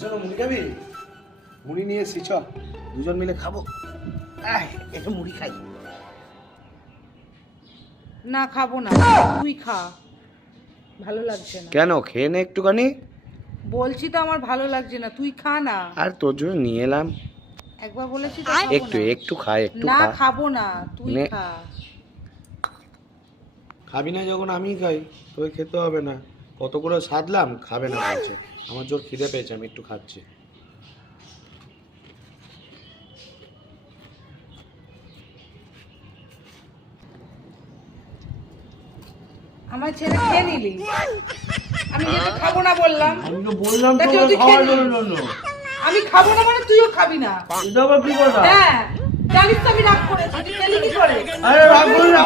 শোনো মুড়ি খাবি? মুড়ি নিয়ে এসছি, চ দুজন মিলে খাবো। একটু মুড়ি খাই। না খাবো না, তুই খা, ভালো লাগছে না। কেন? খেয়ে নে একটুখানি। বলছি তো আমার ভালো লাগছে না, তুই খা না। আর তোর জন্য নিয়ে এলাম। একবার বলেছি তো একটু একটু খা, একটু না খা। খাবো না, তুই নে। খা। খাবি না যখন আমি খাই, তোকে খেতে হবে না। কত করে সাধলাম, খাবে না বলছে। আমার জোর খিদে পেয়েছে, আমি একটু খাচ্ছি। আমার ছেলে খেয়ে নিলি, আমি যেটা খাবো না বললাম। আমি তো বললাম তা তোকে তুই খাওয়ার খেয়ে নিলি। জন্য। আমি খাবো না মানে তুইও খাবি না? এটা আবার কি কথা? হ্যাঁ, জানিস তো আমি রাগ করেছি, তুই খেলি কি করে? আরে রাগ করি না।